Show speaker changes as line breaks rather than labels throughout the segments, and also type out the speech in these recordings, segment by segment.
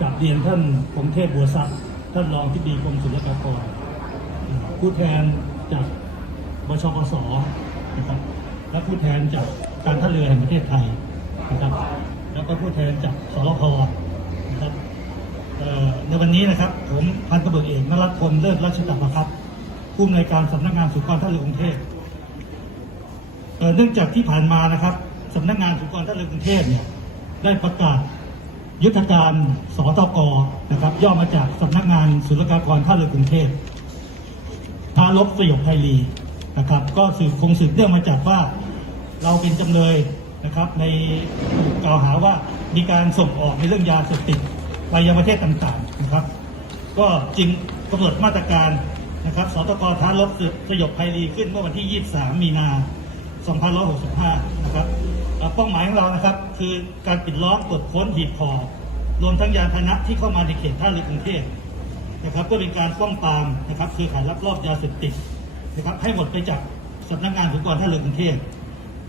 กราบเรียนท่านพงเทพบัวทรัพย์ท่านรองที่ดีกรมศุลกากรผู้แทนจากบชปสนะครับและผู้แทนจากการท่าเรือแห่งประเทศไทยนะครับแล้วก็ผู้แทนจากสรพนะครับในวันนี้นะครับผมพันตำรวจเอกนรัตพลเลิศรัชตประครับผู้อำนวยการสำนักงานสุขภาพท่าเรือกรุงเทพเอ่อเนื่องจากที่ผ่านมานะครับสำนักงานสุขการท่าเรือกรุงเทพเนี่ยได้ประกาศ ยุทธการสตกนะครับ ย่อมาจากสำนักงานศุลกากรท่าเรือกรุงเทพทารบสยบไพรีนะครับ ก็สืบคงสืบเนื่องมาจากว่าเราเป็นจำเลยนะครับ ในกล่าวหาว่ามีการส่งออกในเรื่องยาเสพติดไปยังประเทศต่างๆนะครับ ก็จึงกำหนดมาตรการนะครับสตกท้ารบสยบไพรีขึ้นเมื่อวันที่ 23 มีนา 2565 นะครับ เป้าหมายของเรานะครับ คือการปิดล้อมตรวจค้นหีบคอรวมทั้งยานพาหนะที่เข้ามาในเขตท่าเรือกรุงเทพนะครับเพื่อเป็นการป้องปรามนะครับคือขายลักลอบยาเสพติดนะครับให้หมดไปจากสำนักงานสุกรท่าเรือกรุงเทพ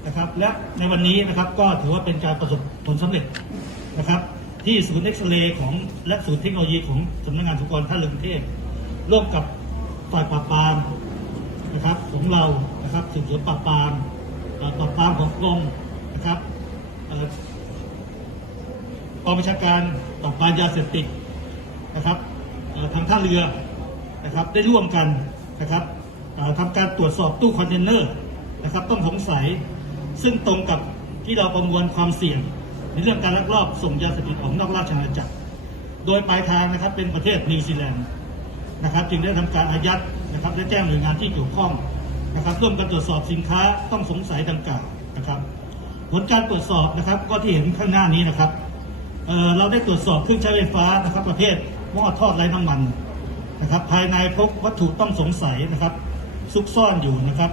นะครับ และในวันนี้นะครับก็ถือว่าเป็นการประสบผลสำเร็จนะครับ ที่ศูนย์เอ็กซเรย์ของและศูนย์เทคโนโลยีของสำนักงานสุกรท่าเรือกรุงเทพร่วมกับฝ่ายปราบปรามนะครับของเรานะครับสืบสวนปราบปรามปราบปรามของกรม นะครับกองบัญชาการปราบปรามยาเสพติดนะครับทางท่าเรือนะครับได้ร่วมกันนะครับเอ่อทำการตรวจสอบตู้คอนเทนเนอร์นะครับต้องสงสัยซึ่งตรงกับที่เราประมวลความเสี่ยง ในเรื่องการลักลอบส่งยาเสพติดออกนอกราชอาณาจักร โดยปลายทางนะครับเป็นประเทศนิวซีแลนด์นะครับจึงได้ทำการอายัดนะครับและแจ้งหน่วยงานที่เกี่ยวข้องนะครับร่วมกันตรวจสอบสินค้าต้องสงสัยดังกล่าวนะครับ ผลการตรวจสอบนะครับ ก็ที่เห็นข้างหน้านี้นะครับเเราได้ตรวจสอบเครื่องใช้ไฟฟ้านะครับ ประเภทหม้อทอดไร้น้ำมันนะครับ ภายในพบวัตถุต้องสงสัยนะครับ ซุกซ่อนอยู่นะครับ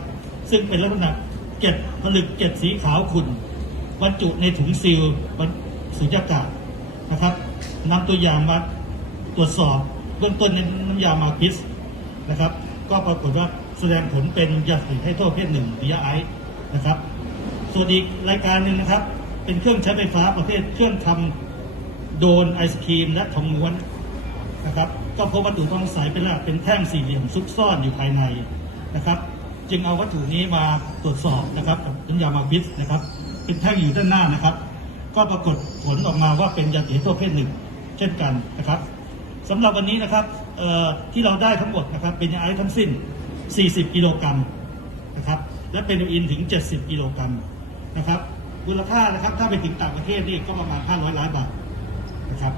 ซึ่งเป็นลักษณะเกล็ดผลึกเกล็ดสีขาวขุ่นบรรจุในถุงซีลบรรสุญญากาศนะครับนำตัวอย่างมาตรวจสอบเบื้องต้นในน้ำยามาพิษนะครับ ก็ปรากฏว่าแสดงผลเป็นยาสพติดให้โทษเพศหนึ่งหรือยาไอซ์นะครับ ส่วนอีกรายการหนึ่งนะครับ เป็นเครื่องใช้ไฟฟ้าประเภทเครื่องทำโดนไอศครีมและทองม้วนนะครับก็พบวัตถุต้องสงสัยเป็นลักเป็นแท่งสี่เหลี่ยมซุกซ่อนอยู่ภายในนะครับ จึงเอาวัตถุนี้มาตรวจสอบนะครับกับยามาพิษนะครับ เป็นแท่งอยู่ด้านหน้านะครับ ก็ปรากฏผลออกมาว่าเป็นยาเสพติดให้โทษเพศหนึ่ง เช่นกันนะครับสำหรับวันนี้นะครับที่เราได้ทั้งหมดนะครับเป็นยาไอซ์ทั้งสิ้น 40 กิโลกรัมนะครับและเป็นอินถึง 70 กิโลกรัม นะครับมูลค่านะครับถ้าไปถึงต่างประเทศนี่ก็ประมาณ 500 ล้านบาทนะครับ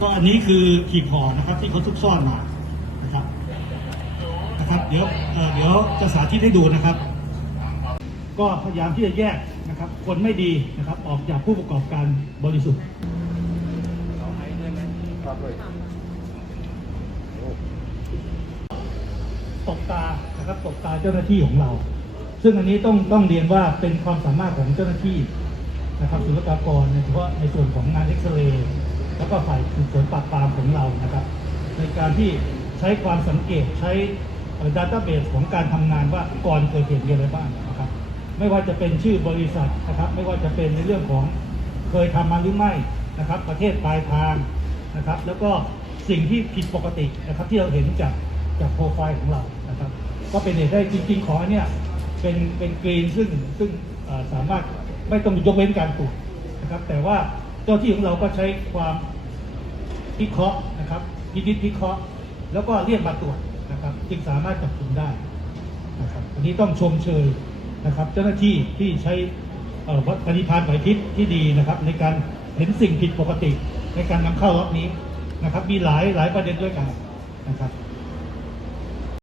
ก็อันนี้คือขีดห่อนะครับที่เขาซุกซ่อนมานะครับนะครับเดี๋ยวเเดี๋ยวจะสาธิตให้ดูนะครับ ก็พยายามที่จะแยกนะครับ คนไม่ดีนะครับออกจากผู้ประกอบการบริสุทธิ์ตบตานะครับตบตาเจ้าหน้าที่ของเรา ซึ่งอันนี้ต้องต้องเรียนว่าเป็นความสามารถของเจ้าหน้าที่นะครับศุลกากรโดยเฉพาะในส่วนของงานเอ็กซเรย์แล้วก็ฝ่ายสืบสวนปราบปรามของเรานะครับ ในการที่ใช้ความสังเกตใช้ดัตต้าเบสของการทำงานว่าก่อนเกิดเหตุมีอะไรบ้างนะครับ ไม่ว่าจะเป็นชื่อบริษัทนะครับ ไม่ว่าจะเป็นในเรื่องของเคยทำมาหรือไม่นะครับ ประเทศปลายทางนะครับ แล้วก็สิ่งที่ผิดปกตินะครับที่เราเห็นจากจากโปรไฟล์ของเรานะครับ ก็เป็นเหตุได้จริง ๆ ของอันเนี้ย เป็นเป็นกรีนซึ่งซึ่งสามารถไม่ต้องยกเว้นการตรวจนะครับแต่ว่าเจ้าที่ของเราก็ใช้ความพิเคราะห์นะครับพินิจพิเคราะห์ แล้วก็เรียกมาตรวจนะครับจึงสามารถจับกลุ่มได้นะครับอันนี้ต้องชมเชยนะครับ เจ้าหน้าที่ที่ใช้วัดปฏิภาณไหวพริบที่ดีนะครับ ในการเห็นสิ่งผิดปกติในการนำเข้ารถนี้นะครับ มีหลายหลายประเด็นด้วยกันนะครับ